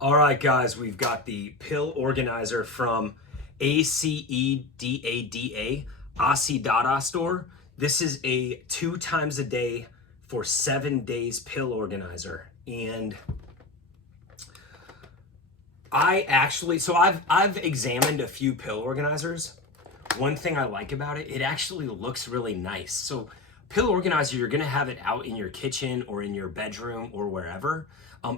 All right, guys, we've got the pill organizer from Acedada store. This is a 2 times a day for 7 days pill organizer. And I've examined a few pill organizers. One thing I like about it, it actually looks really nice. So pill organizer, you're gonna have it out in your kitchen or in your bedroom or wherever.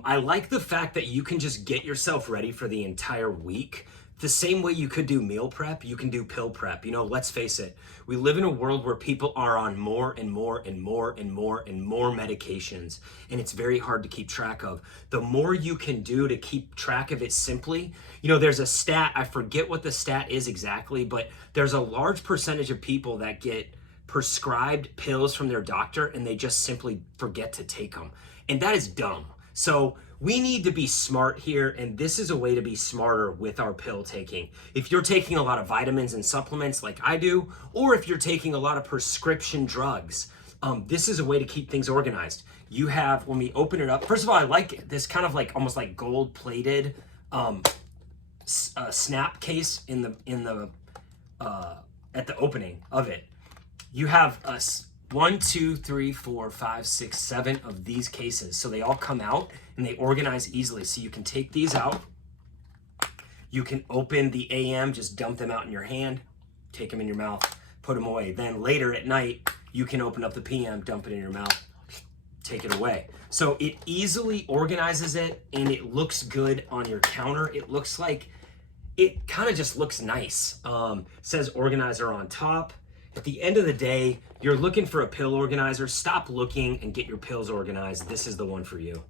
I like the fact that you can just get yourself ready for the entire week. The same way you could do meal prep, you can do pill prep. You know, let's face it, we live in a world where people are on more and more and more and more and more medications, and it's very hard to keep track of. The more you can do to keep track of it simply, you know, there's a stat, I forget what the stat is exactly, but there's a large percentage of people that get prescribed pills from their doctor and they just simply forget to take them. And that is dumb. So we need to be smart here, and this is a way to be smarter with our pill taking. If you're taking a lot of vitamins and supplements like I do, or if you're taking a lot of prescription drugs, this is a way to keep things organized. You have, when we open it up, first of all, I like this kind of like almost like gold plated snap case in the at the opening of it. You have a 1, 2, 3, 4, 5, 6, 7 of these cases. So they all come out and they organize easily. So you can take these out. You can open the AM, just dump them out in your hand, take them in your mouth, put them away. Then later at night, you can open up the PM, dump it in your mouth, take it away. So it easily organizes it and it looks good on your counter. It looks like, it kind of just looks nice. Says organizer on top. At the end of the day, you're looking for a pill organizer. Stop looking and get your pills organized. This is the one for you.